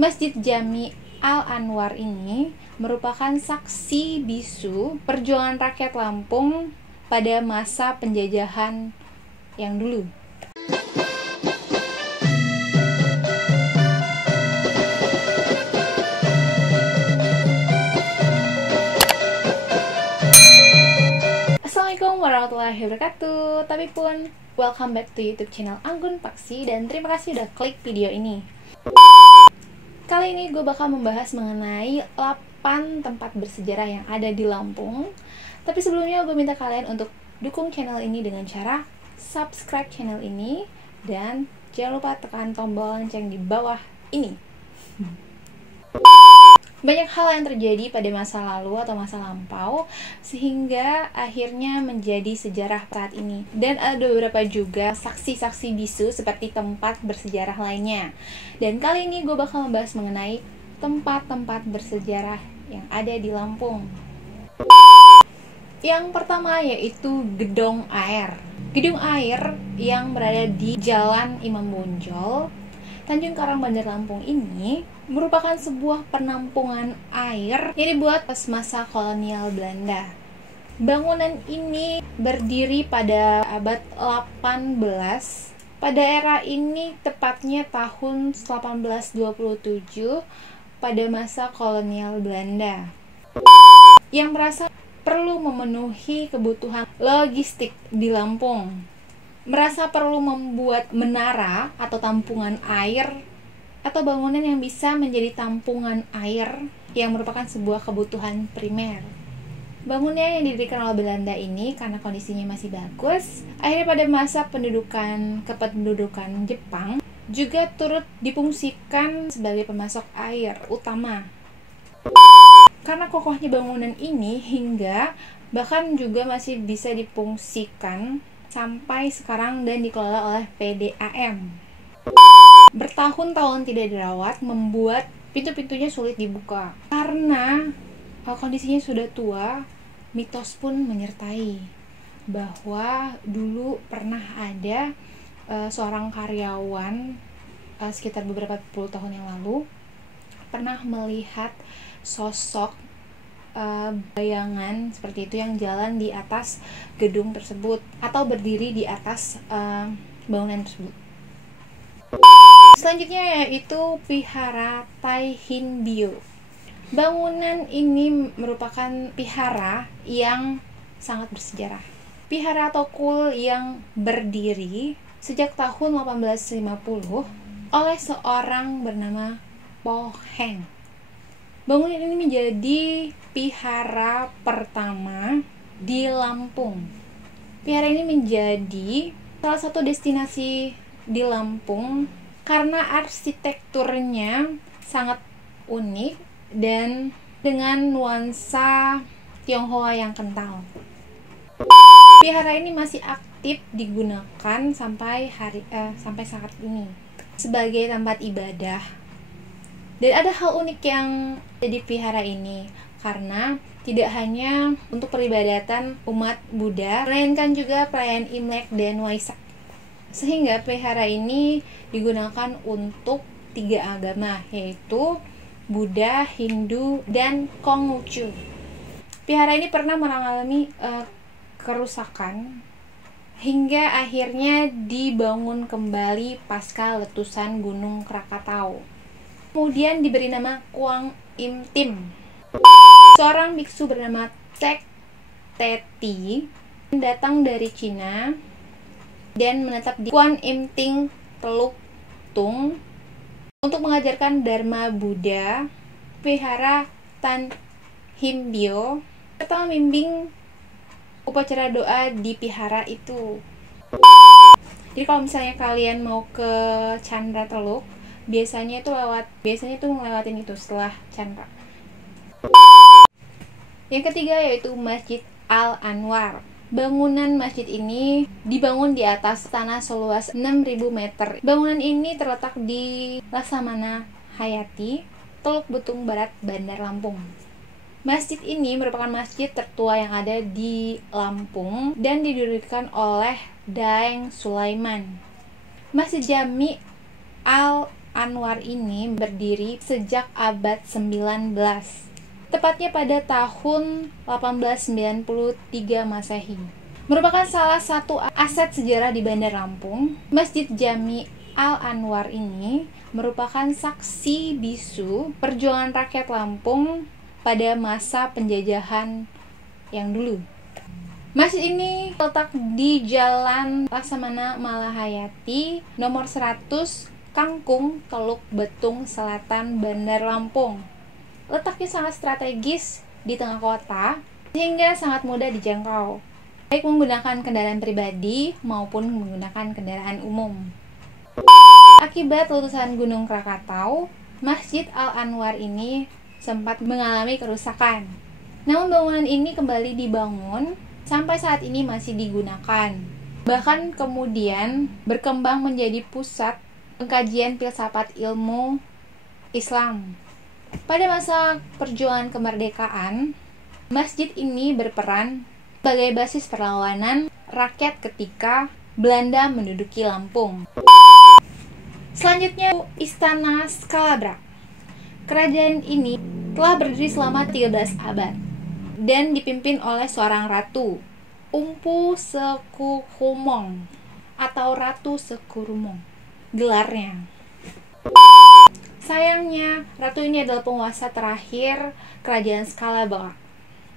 Masjid Jami Al-Anwar ini merupakan saksi bisu perjuangan rakyat Lampung pada masa penjajahan yang dulu. Assalamualaikum warahmatullahi wabarakatuh. Tapi pun, welcome back to YouTube channel Anggun Paksi, dan terima kasih udah klik video ini. Kali ini gue bakal membahas mengenai 8 tempat bersejarah yang ada di Lampung. Tapi sebelumnya gue minta kalian untuk dukung channel ini dengan cara subscribe channel ini, dan jangan lupa tekan tombol lonceng di bawah ini. Banyak hal yang terjadi pada masa lalu atau masa lampau sehingga akhirnya menjadi sejarah saat ini. Dan ada beberapa juga saksi-saksi bisu seperti tempat bersejarah lainnya. Dan kali ini gue bakal membahas mengenai tempat-tempat bersejarah yang ada di Lampung. Yang pertama yaitu Gedong Air. Gedung Air yang berada di Jalan Imam Bonjol, Tanjung Karang, Bandar Lampung ini merupakan sebuah penampungan air yang dibuat pas masa kolonial Belanda. Bangunan ini berdiri pada abad 18. Pada era ini tepatnya tahun 1827 pada masa kolonial Belanda, yang merasa perlu memenuhi kebutuhan logistik di Lampung. Merasa perlu membuat menara atau tampungan air atau bangunan yang bisa menjadi tampungan air yang merupakan sebuah kebutuhan primer. Bangunan yang didirikan oleh Belanda ini karena kondisinya masih bagus, akhirnya pada masa kependudukan Jepang juga turut difungsikan sebagai pemasok air utama. Karena kokohnya bangunan ini hingga bahkan juga masih bisa difungsikan sampai sekarang dan dikelola oleh PDAM. Bertahun-tahun tidak dirawat membuat pintu-pintunya sulit dibuka. Karena kondisinya sudah tua, mitos pun menyertai bahwa dulu pernah ada seorang karyawan sekitar beberapa puluh tahun yang lalu pernah melihat sosok bayangan seperti itu yang jalan di atas gedung tersebut atau berdiri di atas bangunan tersebut. Selanjutnya yaitu Vihara Tai Hin Bio. Bangunan ini merupakan vihara yang sangat bersejarah. Vihara atau kul yang berdiri sejak tahun 1850 oleh seorang bernama Po Heng. Bangunan ini menjadi vihara pertama di Lampung. Vihara ini menjadi salah satu destinasi di Lampung karena arsitekturnya sangat unik dan dengan nuansa Tionghoa yang kental. Vihara ini masih aktif digunakan sampai saat ini sebagai tempat ibadah. Dan ada hal unik yang ada di vihara ini, karena tidak hanya untuk peribadatan umat Buddha, melainkan juga perayaan Imlek dan Waisak. Sehingga vihara ini digunakan untuk 3 agama, yaitu Buddha, Hindu, dan Konghucu. Vihara ini pernah mengalami kerusakan hingga akhirnya dibangun kembali pasca letusan Gunung Krakatau. Kemudian diberi nama Kuang Im Tim. Seorang biksu bernama Tek Teti datang dari Cina dan menetap di Kuan Im Ting Teluk Tung untuk mengajarkan Dharma Buddha. Vihara Tan Him Bio serta membimbing upacara doa di vihara itu. Jadi kalau misalnya kalian mau ke Chandra Teluk, biasanya itu ngelewatin itu setelah Chandra. Yang ketiga yaitu Masjid Al-Anwar. Bangunan masjid ini dibangun di atas tanah seluas 6.000 meter. Bangunan ini terletak di Laksamana Hayati, Teluk Betung Barat, Bandar Lampung. Masjid ini merupakan masjid tertua yang ada di Lampung dan didirikan oleh Daeng Sulaiman. Masjid Jami Al Anwar ini berdiri sejak abad 19, tepatnya pada tahun 1893 Masehi. Merupakan salah satu aset sejarah di Bandar Lampung, Masjid Jami Al-Anwar ini merupakan saksi bisu perjuangan rakyat Lampung pada masa penjajahan yang dulu. Masjid ini terletak di Jalan Laksamana Malahayati nomor 100 Kangkung, Teluk Betung Selatan, Bandar Lampung. Letaknya sangat strategis di tengah kota sehingga sangat mudah dijangkau, baik menggunakan kendaraan pribadi maupun menggunakan kendaraan umum. Akibat letusan Gunung Krakatau, Masjid Al-Anwar ini sempat mengalami kerusakan. Namun bangunan ini kembali dibangun sampai saat ini masih digunakan. Bahkan kemudian berkembang menjadi pusat pengkajian filsafat ilmu Islam. Pada masa perjuangan kemerdekaan, masjid ini berperan sebagai basis perlawanan rakyat ketika Belanda menduduki Lampung. Selanjutnya, Istana Scalabra. Kerajaan ini telah berdiri selama 13 abad dan dipimpin oleh seorang ratu, Umpu Sekuhumong atau Ratu Sekurumong gelarnya. Sayangnya, ratu ini adalah penguasa terakhir kerajaan Scalabra,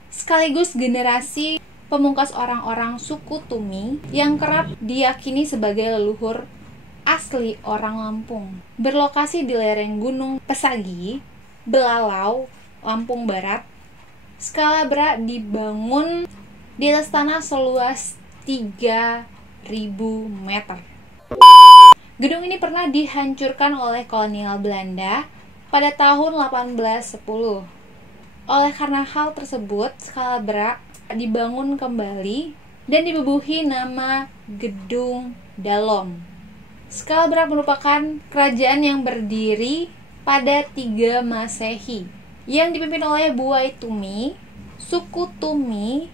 sekaligus generasi pemungkas orang-orang suku Tumi yang kerap diyakini sebagai leluhur asli orang Lampung. Berlokasi di lereng Gunung Pesagi, Belalau, Lampung Barat, Scalabra dibangun di atas tanah seluas 3.000 meter. Gedung ini pernah dihancurkan oleh kolonial Belanda pada tahun 1810. Oleh karena hal tersebut, Scalabra dibangun kembali dan dibubuhi nama Gedung Dalom. Scalabra merupakan kerajaan yang berdiri pada 3 Masehi yang dipimpin oleh Buai Tumi. Suku Tumi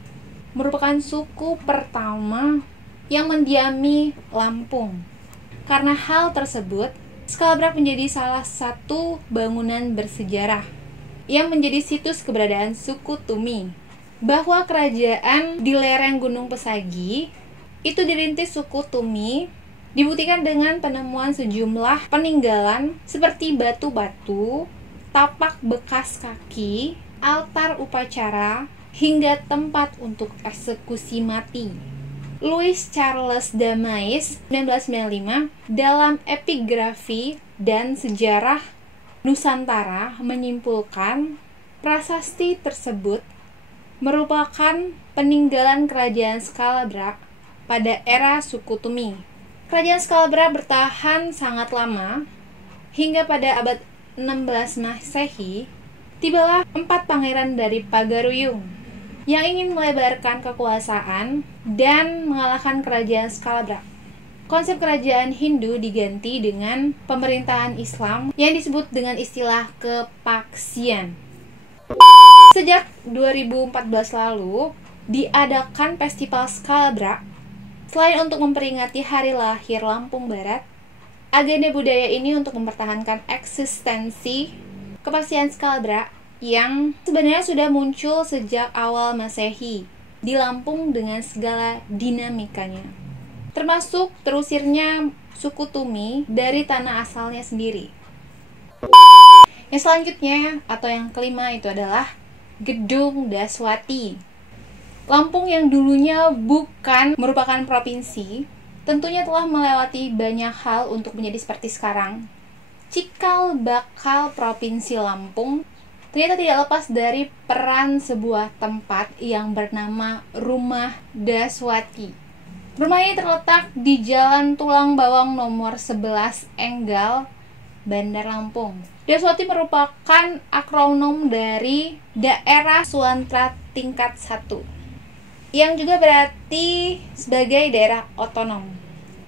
merupakan suku pertama yang mendiami Lampung. Karena hal tersebut, Scalabra menjadi salah satu bangunan bersejarah yang menjadi situs keberadaan suku Tumi. Bahwa kerajaan di lereng Gunung Pesagi itu dirintis suku Tumi dibuktikan dengan penemuan sejumlah peninggalan seperti batu-batu, tapak bekas kaki, altar upacara, hingga tempat untuk eksekusi mati. Louis Charles Damais 1995 dalam Epigrafi dan Sejarah Nusantara menyimpulkan prasasti tersebut merupakan peninggalan kerajaan Scalabra pada era suku Tumi. Kerajaan Scalabra bertahan sangat lama hingga pada abad 16 Masehi tibalah 4 pangeran dari Pagaruyung yang ingin melebarkan kekuasaan dan mengalahkan kerajaan Scalabra. Konsep kerajaan Hindu diganti dengan pemerintahan Islam yang disebut dengan istilah kepaksian. Sejak 2014 lalu, diadakan Festival Scalabra. Selain untuk memperingati hari lahir Lampung Barat, agenda budaya ini untuk mempertahankan eksistensi kepaksian Scalabra yang sebenarnya sudah muncul sejak awal Masehi di Lampung dengan segala dinamikanya, termasuk terusirnya suku Tumi dari tanah asalnya sendiri. Yang selanjutnya atau yang kelima itu adalah Gedung Daswati. Lampung yang dulunya bukan merupakan provinsi, tentunya telah melewati banyak hal untuk menjadi seperti sekarang. Cikal bakal Provinsi Lampung ternyata tidak lepas dari peran sebuah tempat yang bernama Rumah Daswati. Rumah ini terletak di Jalan Tulang Bawang nomor 11 Enggal, Bandar Lampung. Daswati merupakan akronim dari Daerah Sumatera Tingkat 1, yang juga berarti sebagai daerah otonom.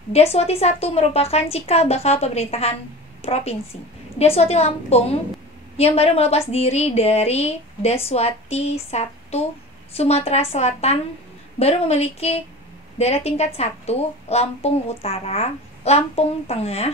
Daswati 1 merupakan cikal bakal pemerintahan provinsi. Daswati Lampung yang baru melepas diri dari Daswati 1 Sumatera Selatan baru memiliki daerah tingkat 1 Lampung Utara, Lampung Tengah,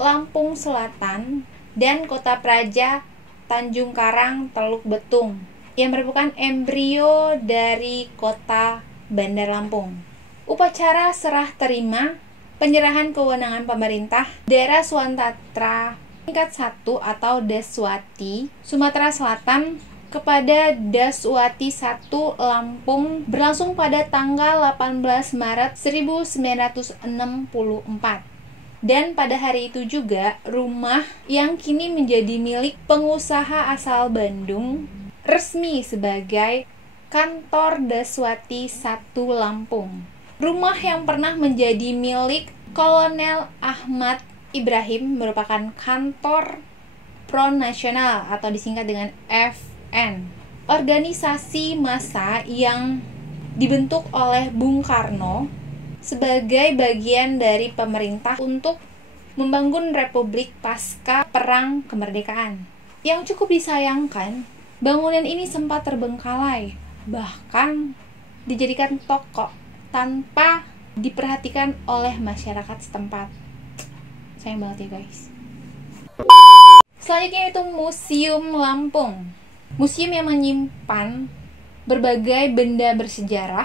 Lampung Selatan, dan kota praja Tanjung Karang Teluk Betung yang merupakan embrio dari kota Bandar Lampung. Upacara serah terima penyerahan kewenangan pemerintah daerah Swantatra tingkat 1 atau Daswati Sumatera Selatan kepada Daswati 1 Lampung berlangsung pada tanggal 18 Maret 1964. Dan pada hari itu juga, rumah yang kini menjadi milik pengusaha asal Bandung resmi sebagai Kantor Daswati 1 Lampung. Rumah yang pernah menjadi milik Kolonel Ahmad Ibrahim merupakan kantor Front Nasional atau disingkat dengan FN, organisasi massa yang dibentuk oleh Bung Karno sebagai bagian dari pemerintah untuk membangun republik pasca Perang Kemerdekaan. Yang cukup disayangkan, bangunan ini sempat terbengkalai, bahkan dijadikan toko tanpa diperhatikan oleh masyarakat setempat. Sayang banget ya guys. Selanjutnya itu Museum Lampung. Museum yang menyimpan berbagai benda bersejarah.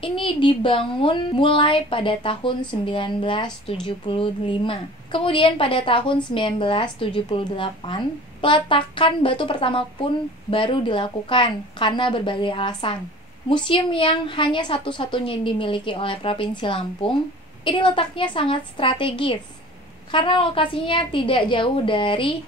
Ini dibangun mulai pada tahun 1975. Kemudian pada tahun 1978, peletakan batu pertama pun baru dilakukan karena berbagai alasan. Museum yang hanya satu-satunya dimiliki oleh Provinsi Lampung, ini letaknya sangat strategis karena lokasinya tidak jauh dari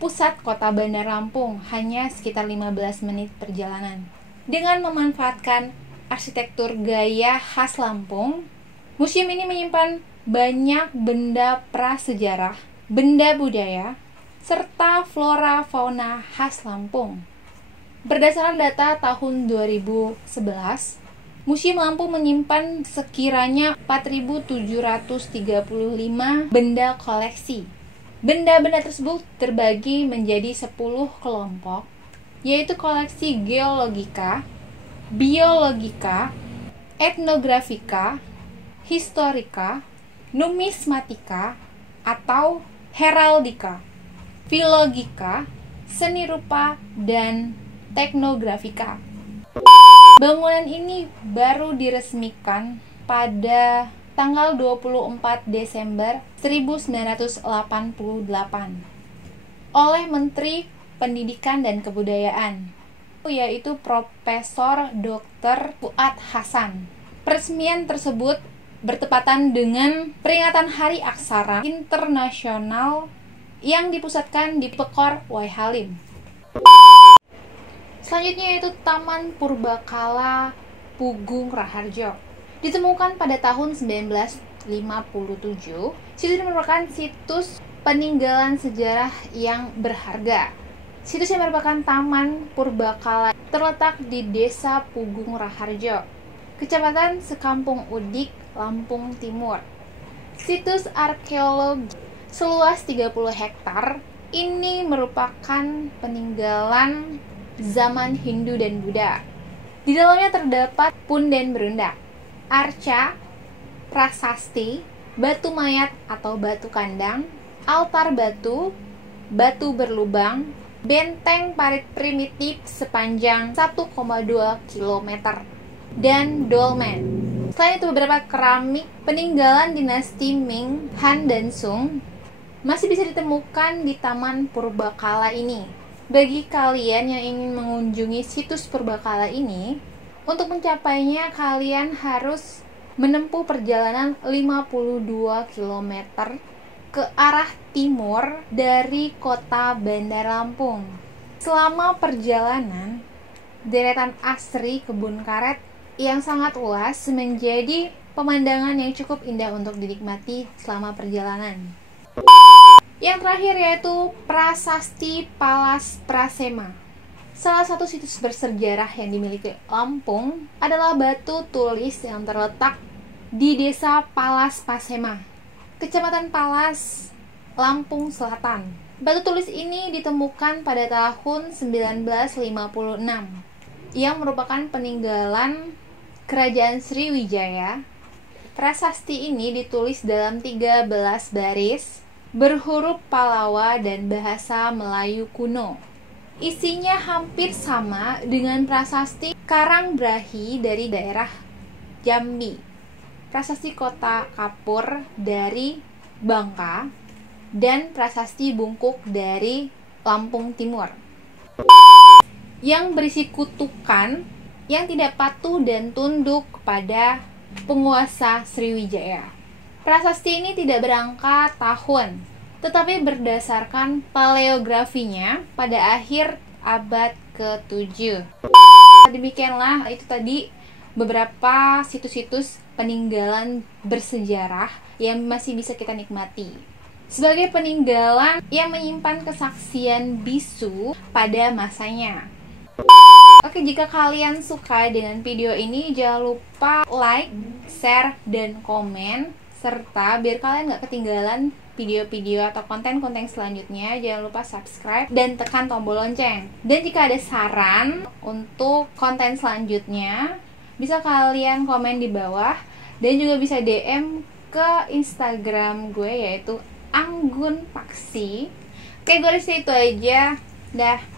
pusat kota Bandar Lampung, hanya sekitar 15 menit perjalanan. Dengan memanfaatkan arsitektur gaya khas Lampung, museum ini menyimpan banyak benda prasejarah, benda budaya, serta flora fauna khas Lampung. Berdasarkan data tahun 2011, Museum Lampung menyimpan sekiranya 4.735 benda koleksi. Benda-benda tersebut terbagi menjadi 10 kelompok, yaitu koleksi geologika, biologika, etnografika, historika, numismatika atau heraldika, filologika, seni rupa, dan teknografika. Bangunan ini baru diresmikan pada tanggal 24 Desember 1988 oleh Menteri Pendidikan dan Kebudayaan, yaitu Profesor Dr. Fuad Hasan. Peresmian tersebut bertepatan dengan peringatan Hari Aksara Internasional yang dipusatkan di Pekor Wai Halim. Selanjutnya yaitu Taman Purbakala Pugung Raharjo. Ditemukan pada tahun 1957, situs ini merupakan situs peninggalan sejarah yang berharga. Situs yang merupakan taman purbakala terletak di Desa Pugung Raharjo, Kecamatan Sekampung Udik, Lampung Timur. Situs arkeologi seluas 30 hektar ini merupakan peninggalan zaman Hindu dan Buddha. Di dalamnya terdapat punden berundak, arca, prasasti, batu mayat atau batu kandang, altar batu, batu berlubang, benteng parit primitif sepanjang 1,2 km, dan dolmen. Selain itu, beberapa keramik peninggalan dinasti Ming, Han, dan Sung masih bisa ditemukan di Taman Purbakala ini. Bagi kalian yang ingin mengunjungi situs purbakala ini, untuk mencapainya kalian harus menempuh perjalanan 52 km ke arah timur dari kota Bandar Lampung. Selama perjalanan, deretan asri kebun karet yang sangat luas menjadi pemandangan yang cukup indah untuk dinikmati selama perjalanan. Yang terakhir yaitu Prasasti Palas Prasema. Salah satu situs bersejarah yang dimiliki Lampung adalah batu tulis yang terletak di Desa Palas Prasema, Kecamatan Palas, Lampung Selatan. Batu tulis ini ditemukan pada tahun 1956 yang merupakan peninggalan Kerajaan Sriwijaya. Prasasti ini ditulis dalam 13 baris berhuruf Palawa dan bahasa Melayu kuno. Isinya hampir sama dengan prasasti Karangbrahi dari daerah Jambi, prasasti Kota Kapur dari Bangka, dan prasasti Bungkuk dari Lampung Timur, yang berisi kutukan yang tidak patuh dan tunduk kepada penguasa Sriwijaya. Prasasti ini tidak berangka tahun, tetapi berdasarkan paleografinya pada akhir abad ke-7. Demikianlah itu tadi beberapa situs-situs peninggalan bersejarah yang masih bisa kita nikmati sebagai peninggalan yang menyimpan kesaksian bisu pada masanya. Oke, jika kalian suka dengan video ini, jangan lupa like, share, dan komen. Serta biar kalian gak ketinggalan video-video atau konten-konten selanjutnya, jangan lupa subscribe dan tekan tombol lonceng. Dan jika ada saran untuk konten selanjutnya, bisa kalian komen di bawah. Dan juga bisa DM ke Instagram gue, yaitu Anggun Paksi. Oke, gue rasa itu aja. Dah.